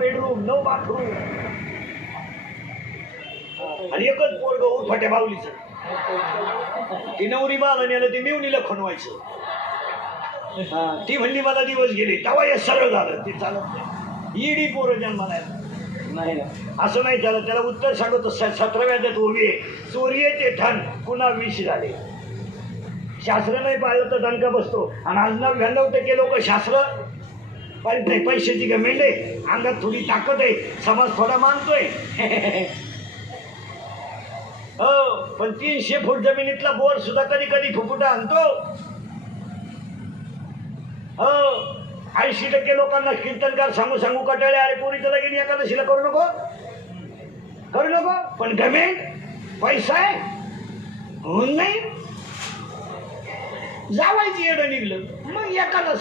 Bedroom, no bathroom आणि एकच पोरग उठफाट्या बावलीच. ती नवरी बाला नेलं ते मिवणीला खणवायचं. ती म्हणली मला दिवस गेले तेव्हा हे सरळ झालं. ते चालत नाही. ईडी पोरं जन्माला नाही ना, असं नाही झालं. त्याला उत्तर सांगतो 17व्याच्यात उभी चोरीचे ठण पुन्हा 20 झाले. शास्त्र नाही पाहिलं तर दणका बसतो. आणि आज 99% लोक शास्त्र पाहिजे नाही. पैशाची गमेंड आहे, अंगात थोडी ताकद आहे, समाज थोडा मानतोय. हो, पण 300 फूट जमिनीतला बोर सुद्धा कधी कधी फुफुटा आणतो. हो, 80% लोकांना कीर्तनकार सांगू सांगू कटाळे. अरे पोरीचं लगीन एकादशीला करू नको, करू नको. पण गमेंट पैसा आहे, होऊन नाही जावायची येडं निघलं मग एकादश.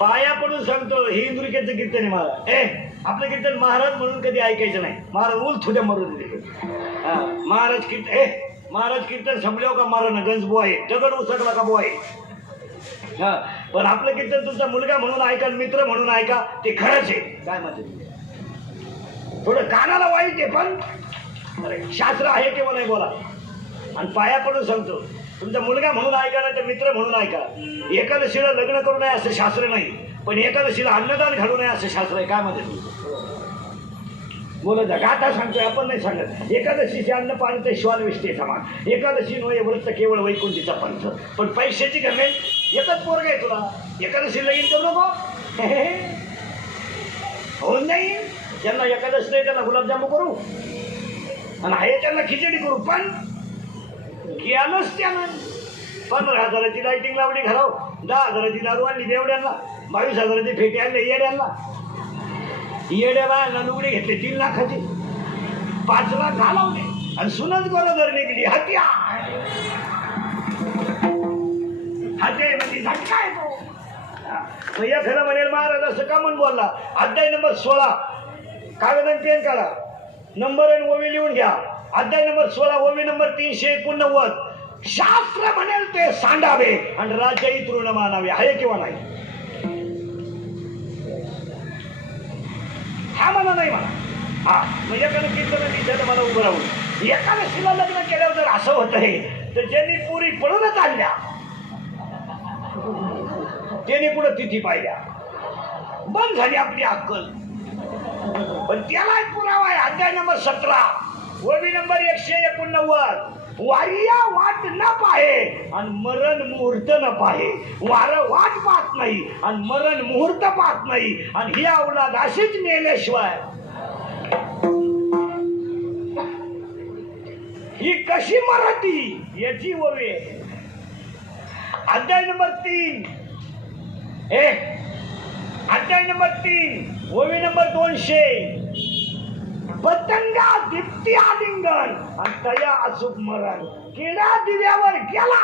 पाया पडून सांगतो हे इंद्रिकेचं कीर्तन आहे महाराज. आपलं कीर्तन महाराज म्हणून कधी ऐकायचं नाही. महाराज उलट थोड्या मरून दिले. महाराज कीर्तन महाराज कीर्तन संपल्यावर का मारा ना गंजबो आहे, दगड उसटला का बो आहे. पण आपलं कीर्तन तुमचा मुलगा म्हणून ऐका, मित्र म्हणून ऐका, ते खरंच आहे. काय म्हणते थोडं कानाला वाईट आहे पण शास्त्र आहे तेव्हा नाही बोला. आणि पाया पडून सांगतो तुमचा मुलगा म्हणून ऐका नाही तर मित्र म्हणून ऐका. एकादशीला लग्न करू नये असं शास्त्र नाही, पण एकादशीला अन्नदान घालू नये असं शास्त्र आहे. काय म्हणते बोलत जा. गाथा सांगतोय आपण नाही सांगत. एकादशीचे अन्न पाणी ते श्वान विष्टे समान. एकादशी नव्हे व्रत केवळ वैकुंठीचा पंथ. पण पैशाची गमेल एकच पोरग आहे तुला. एकादशी लगीन करू नको होऊन जाईल. ज्यांना एकादशी नाही त्यांना गुलाबजामू करू आणि आहे त्यांना खिचडी करू. पण गेलंच त्यानं 15,000ची लाईटिंग लावली घराव, 10,000ची दारू आणली बेवड्यांना, 22,000ची फेटी आणले येड्यांना. येड्या बायांना लुगडे घेतले 3 लाखाचे, 5 लाख घालवले आणि सुनच गरोदर निघली. हत्या हत्या म्हणजे झटका येतो. या खरं म्हणेल महाराज असं का म्हणून बोलला. अध्याय नंबर 16 कागद आणि पेन काढा, नंबर आणि ओवी लिहून घ्या. अध्याय नंबर 16 ओवी नंबर 389. शास्त्र म्हणेल ते सांडावे आणि राजाही तृण मानावे. आहे किंवा नाही? हा म्हणा नाही म्हणा. हा मग एखादं कीर्तन दिसतं मला उभं राहून. एकादशीला लग्न केल्यावर जर असं होत आहे तर ज्यांनी पुरी पळूनच आणल्या त्याने पुढं तिथी पाहिल्या बंद झाली आपली अक्कल. पण त्याला पुरावा आहे. अध्याय नंबर 17 ओवी नंबर 189. वारिया वाट न पाहे आणि मरण मुहूर्त न पाहे. वारं वाट पाहत नाही आणि मरण मुहूर्त पाहत नाही. आणि ही अवलाद अशीच मेल्याशिवाय ही कशी मराठी याची ओवी. अध्याय नंबर 3 अध्याय नंबर 3 ओवी नंबर 200. पतंगा दीप्ती आलिंगन आणि तया अचूक मरण. किडा दिव्यावर गेला.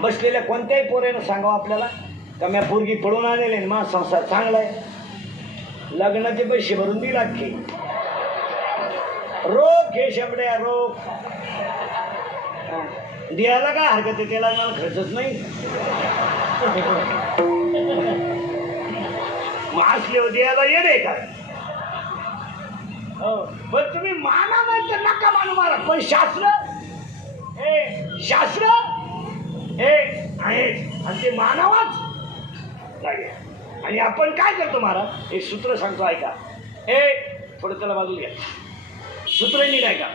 बसलेल्या कोणत्याही पोरेनं सांगावं आपल्याला का मी पोरगी पळून आणलेले मा संसार चांगला आहे. लग्नाचे पैसे भरून दिला की रोख हे शेपड्या रोख द्यायला काय हरकत आहे. त्याला मला खर्चच नाही. असले द्यायला येणे का? पण तुम्ही माना नाही तर नका मानू मला. पण शास्त्र शास्त्र हे आहे आणि ते मानावाच लागेल. आणि आपण काय करतो महाराज एक सूत्र सांगतो ऐका. थोडं त्याला बाजूला घ्या. सूत्र नीट ऐका.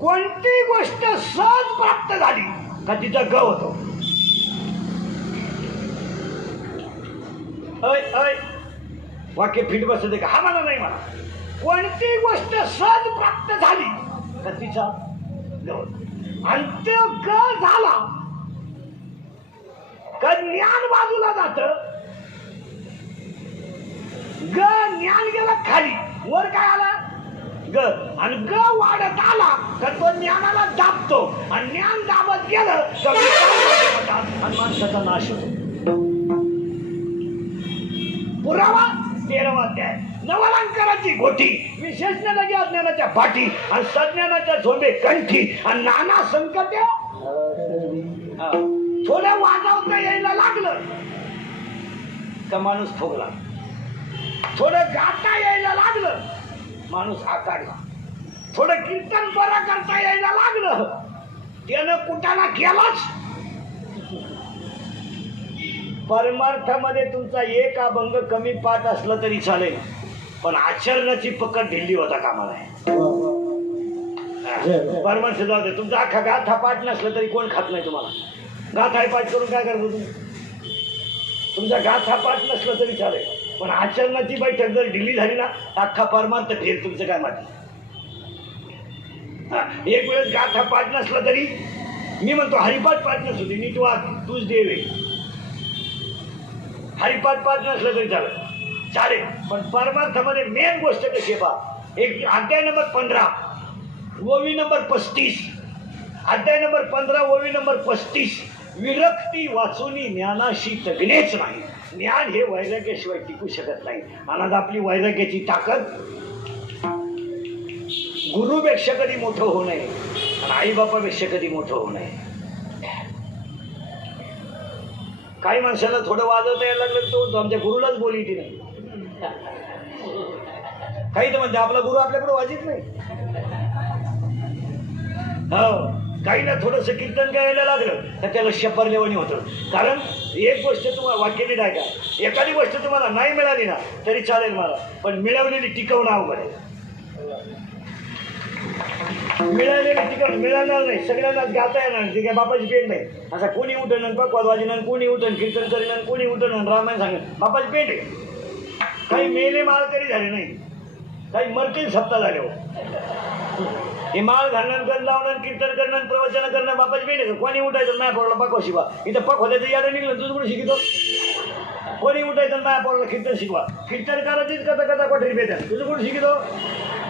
कोणती गोष्ट सहज प्राप्त झाली का तिचा ग होतो. वाक्य फिट बसत का? हा मला नाही म्हणा. कोणती गोष्ट सहज प्राप्त झाली का तिचा ग होतो. आणि तो ग झाला का ज्ञान बाजूला जात. ग ज्ञान गेला खाली, वर काय आला ग. आणि ग वाढत आला तर तो ज्ञानाला दाबतो आणि ज्ञान दाबत गेलं तर आणि माणसाचा नाश होतो. पुरावा 13वा अध्याय. नवलंकाराची गोठी, विशेषण लगे अज्ञानाच्या पाठी आणि सज्ञानाच्या झोंबे कंठी आणि नाना संकटे थोड्या वाजवता यायला लागलं का माणूस फुगला. थोडं गाता यायला लागलं माणूस आकाडला. थोडं कीर्तन बरं करता यायला लागलं त्यानं कुठाला गेलाच. परमार्थामध्ये तुमचा एक अभंग कमी पाठ असला तरी चालेल, पण आचरणाची पकड ढिल्ली होता कामाला आहे. परमार्थ जाऊ दे, तुमचा अख्खा गाथा पाठ नसला तरी कोण खात नाही तुम्हाला. गाथा पाठ करून काय करतो तुम्ही? तुमचा गाथा पाठ नसला तरी चालेल, पण आचरणाची बैठक जर ढिल्ली झाली ना अख्खा परमार्थ फेल. तुमचं काय माहिती? एक वेळेस गाथा पाठ नसला तरी मी म्हणतो हरिपाठ पाठ नसू दे, नीट वाच, तूच देव आहे. हरिपाठ पाठ नसलं तरी चालेल, पण परमार्थामध्ये मेन गोष्ट कशी आहे पहा. एक अध्याय नंबर 15 ओवी नंबर 35, अध्याय नंबर 15 ओवी नंबर 35. विरक्ती वाचूनी ज्ञानाशी तगणेच नाही. ज्ञान हे वैराग्याशिवाय टिकू शकत नाही. आणि आपली वैराग्याची ताकद गुरुपेक्षा कधी मोठं होऊ नये आणि आईबापापेक्षा कधी मोठं होऊ नये. काही माणसाला थोडं वाजवता यायला लागलं तो आमच्या गुरुलाच बोली ती नाही. काही तर म्हणजे आपला गुरु आपल्याकडे वाजित नाही. हो, काहीला थोडंसं कीर्तन गायला लागलं तर त्याला शपरलेवणी होतं. कारण एक गोष्ट तुम्हाला वाक्याने नाही का, एखादी गोष्ट तुम्हाला नाही मिळाली ना तरी चालेल मला, पण मिळवलेली टिकवणं अवघड आहे. मिळालेली टिकवणं मिळणार नाही. सगळ्यांनाच गाता येणार ते काय बापाची पेट नाही. असा कोणी उठण पकवाद वाजणार, कोणी उठण कीर्तन करीन, कोणी उठण रामायण सांगेन, बापाची पेट आहे. काही मेले माळ तरी झाले नाही, काही मरतील सप्ताह झाले हो. हे माळ घालणं, गण लावणं, कीर्तन करणं, प्रवचन करणं बापाची पेट आहे. कोणी उठायचं नाही पडला पकवा शिवा. इथं पक होत्याचं याडं निघलं तुझं कुठे शिकितो. कोणी उठायचं नाही पडला कीर्तन शिकवा. कीर्तन करायचीच कथा कोठरी भेटेल तुझं कुठे शिकितो.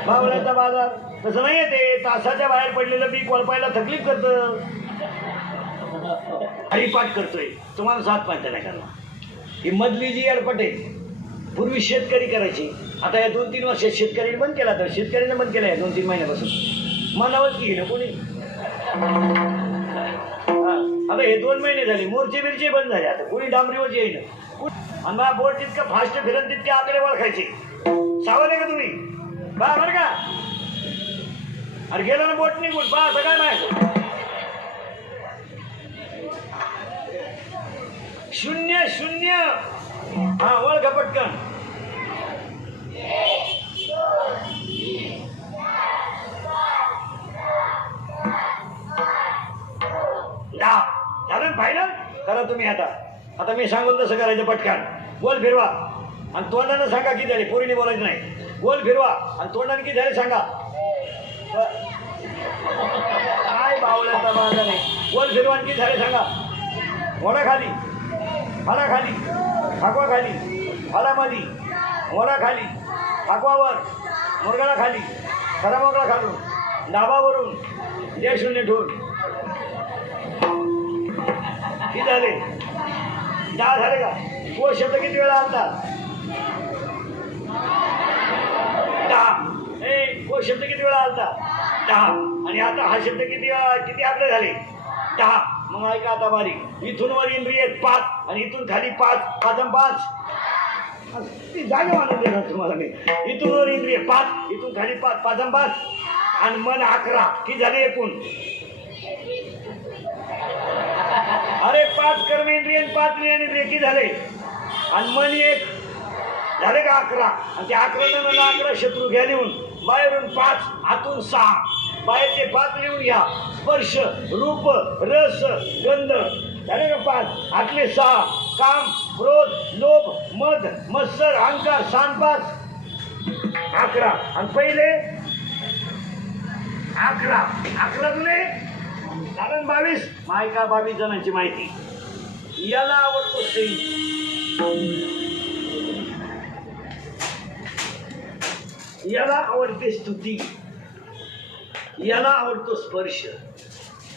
बावळ्याचा बाजार तसं नाही ते. तासाच्या बाहेर पडलेलं पीक वळपायला तकलीफ करतं. हरिपाठ करतोय तुम्हाला 7 पाहिजे नाही करणार. ही मधली जी अडपट आहे पूर्वी शेतकरी करायची, आता या 2-3 वर्षात शेतकऱ्यांनी बंद केला. तर शेतकऱ्यांनी बंद केला या 2-3 महिन्यापासून. मनावच की ना कोणी. आता हे 2 महिने झाले मोर्चे बिरचे बंद झाले. आता कोणी डांबरीवर येईन आणि बोट जितकं फास्ट फिरन तितके आकडे ओळखायचे. सावध आहे का तुम्ही? बा बरं का. अरे गेलो ना बोट निघून पहा आता काय माहिती. 0-0 हा ओळखा पटकन. 10 झालं फायनल. करा तुम्ही आता मी सांगून तसं करायचं. पटकन गोल फिरवा आणि तोंडानं सांगा किती झाले. पोरीने बोलायचं नाही. गोल फिरवा आणि तोंडाने किती झाले सांगा. काय बावळ्याचा बाजा नाही. गोल फिरवा आणि किती झाले सांगा. मोडा खाली, फळा खाली, फाकवा खाली, फळामध्ये मोडा खाली, फाकवावर, मुरगाळा खाली, खरा मोकळा खालून, डाबावरून, 0 ठेवून. किती झाले? 10 झाले का? तो शब्द किती वेळा आलता? 10. तो शब्द किती वेळा आलता? 10. आणि आता हा शब्द किती आपले झाले? 10. मग ऐका आता बारीक. इथून वर इंद्रिय 5 आणि इथून खाली 5. 5 आणि 5 ती जागे मानून देणार तुम्हाला मी. इथून वर इंद्रिय 5, इथून खाली 5. 5 आणि 5 आणि मन 11. किती झाले एकूण? अरे 5 कर्मेंद्रिय 5 ज्ञानेंद्रिय किती झाले? आणि मन 1 झाले का 11. आणि ते 11 मला 11 शत्रू घ्या लिहून. बाहेरून 5 आतून 6. बाहेरचे 5 लिहून घ्या. स्पर्श, रूप, रस, गंध झाले का 5. आतले 6 काम, क्रोध, लोभ, मद, मत्सर, अहंकार. 5 11. आणि पहिले 11 जुने कारण 22. मायका 22 जणांची माहिती. याला आवडतो स्त्री, याला आवडते स्तुती, याला आवडतो स्पर्श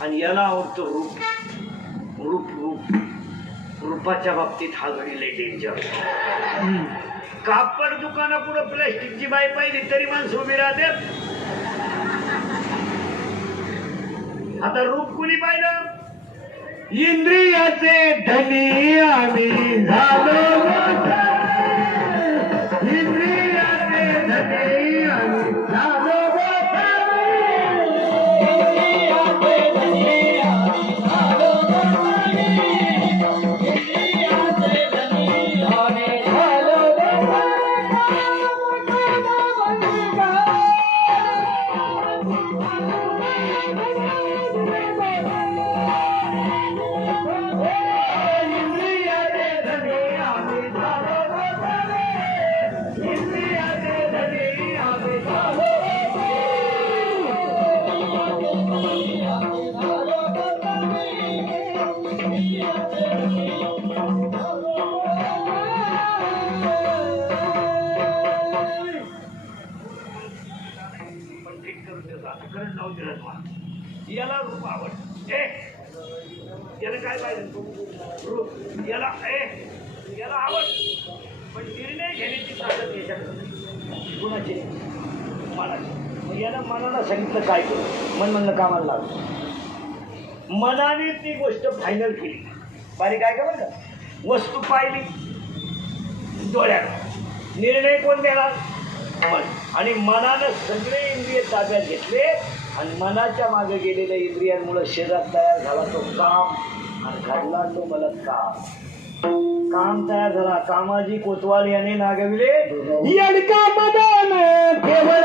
आणि याला आवडतो रूप. रूपाच्या बाबतीत हा घडी लय डेंजर. कापड दुकानापुढं प्लॅस्टिकची बाई पाहिली तरी माणसं उभी राहतात. आता रूप कुणी पाहिलं? इंद्रियाचे धनी आम्ही झालो. याला याला आवड पण निर्णय घेण्याची ताकद याच्याकडे कुणाची मनाची. मग याला मनाला सांगितलं काय करू, मन म्हणलं कामाला लागलं. मनाने ती गोष्ट फायनल केली. बारी काय का बरं का, वस्तू पाहिली डोळ्यात, निर्णय कोण देणार मन. आणि मनानं सगळे इंद्रिय ताब्यात घेतले आणि मनाच्या मागे गेलेल्या इंद्रियांमुळे शरीरात तयार झाला तो काम आणि घडला तो बलात्कार. काम तयार झाला, कामाजी कोतवाल याने नागविले यडका मदन केवळ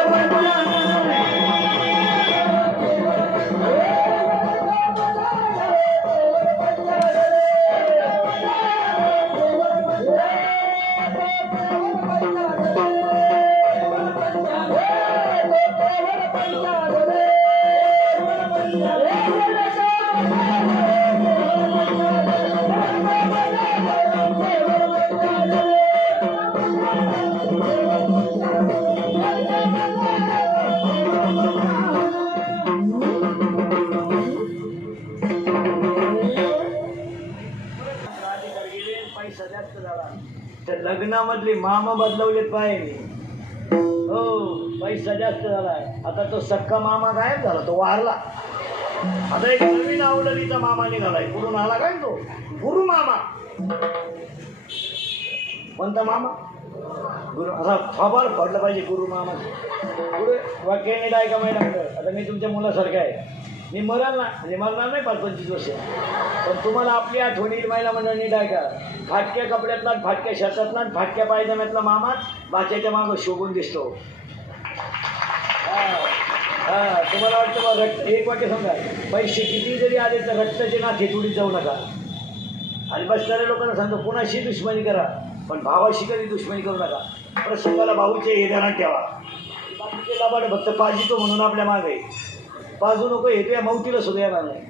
तर लग्नामधले मामा बदलवलेत पाहिजे. हो, पैसा जास्त झालाय. आता तो सक्का मामा गायब झाला, तो वारला. आता एक नवीन आवडलीचा मामा निघालाय. कुठून आला काय तो गुरु मामा. कोणता मामा? गुरु. असा फबार पडलं पाहिजे गुरु मामा. पुढे वाक्य नीट ऐका मॅडम. आता मी तुमच्या मुलासारखं आहे. मी मराल ना, म्हणजे मरणार नाही 25 वर्ष, पण तुम्हाला आपली आठवण येईल. महिला मंडळ नीट ऐका. फाटक्या कपड्यातला, फाटक्या शर्टातला, फाटक्या पायजाम्यातला मामा बाच्याच्या मागं शोभून दिसतो. तुम्हाला वाटतं बा रक्त. एक वाक्य समजा, पैसे किती जरी आले तर रक्ताचे नाते तुडीत जाऊ नका. आणि बसणाऱ्या लोकांना सांगतो कोणाशी दुश्मनी करा, पण भावाशी कधी दुश्मनी करू नका. प्रसंगाला भाऊचे हे ध्यानात ठेवा. बाकीचे लाभाड फक्त पाजितो म्हणून आपल्या मागे पाजू नको. हे तुझ्या मौतीला सुद्धा येणार नाही.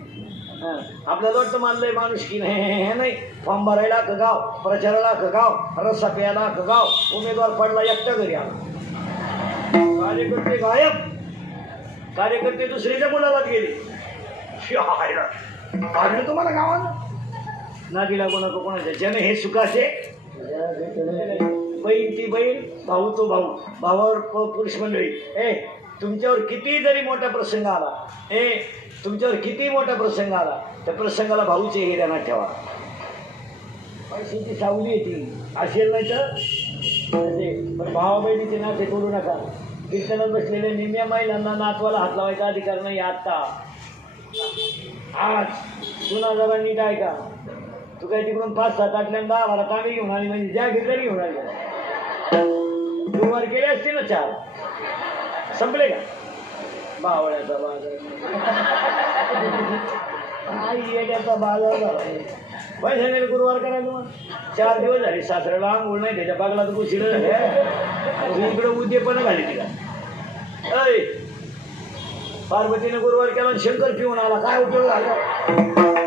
आपल्याला वाटतं मानलंय माणूस की नाही, हे नाही. फॉर्म भरायला का गाव, प्रचाराला का गाव, रस्सा प्यायला का गाव, उमेदवार पडला एकटा घरी आला. कार्यकर्ते गायब, कार्यकर्ते दुसरीच्या मुलाला गेले. काढलं तुम्हाला गावानं नादी लागू नको कोणाच्या. जन हे सुखाचे, बहीण ती बहीण, भाऊ तो भाऊ, भावावर पुरुष मंडळी. तुमच्यावर किती जरी मोठा प्रसंग आला, तुमच्यावर किती मोठा प्रसंग आला, त्या प्रसंगाला भाऊचे हे ध्यानात ठेवा. पैशाची सावली येते असेल नाही तर, पण भावा बहिणीचे नाते करू नका. कीर्तनात बसलेल्या निम्या महिलांना नातवाला हात लावायचा अधिकार नाही. आता आज जुना जरा नीट ऐका. तू काही तिकडून 5-7 आठल्यांदा मला तांबे घेऊन आली, म्हणजे ज्या घेतल्या घेऊन आली. गुरुवार केले असतील ना 4, संपले का? बावळ्याचा बाजार, येण्याचा बाजार झाला. पैशाने गुरुवार करायचं मग. 4 दिवस झाले सासऱ्याला आंघोळ नाही, त्याच्या बागला तर कुशीला झाले. इकडं उद्येपणा घाली तिला. पार्वतीने गुरुवार केला, शंकर पिऊन आला, काय उपयोग झाला?